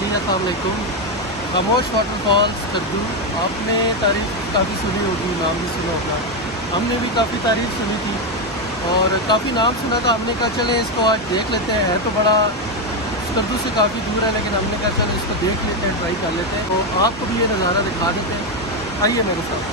जी अस्सलाम वालेकुम। खामोश वाटरफॉल्स कद्दू, आपने तारीफ़ काफ़ी सुनी होगी, नाम भी सुना होगा। हमने भी काफ़ी तारीफ़ सुनी थी और काफ़ी नाम सुना था। हमने कहा चलें इसको आज देख लेते हैं। है तो बड़ा कद्दू से काफ़ी दूर है, लेकिन हमने कहा चलो इसको देख लेते हैं, ट्राई कर लेते हैं। तो आपको भी ये नज़ारा दिखा देते हैं, आइए मेरे साथ।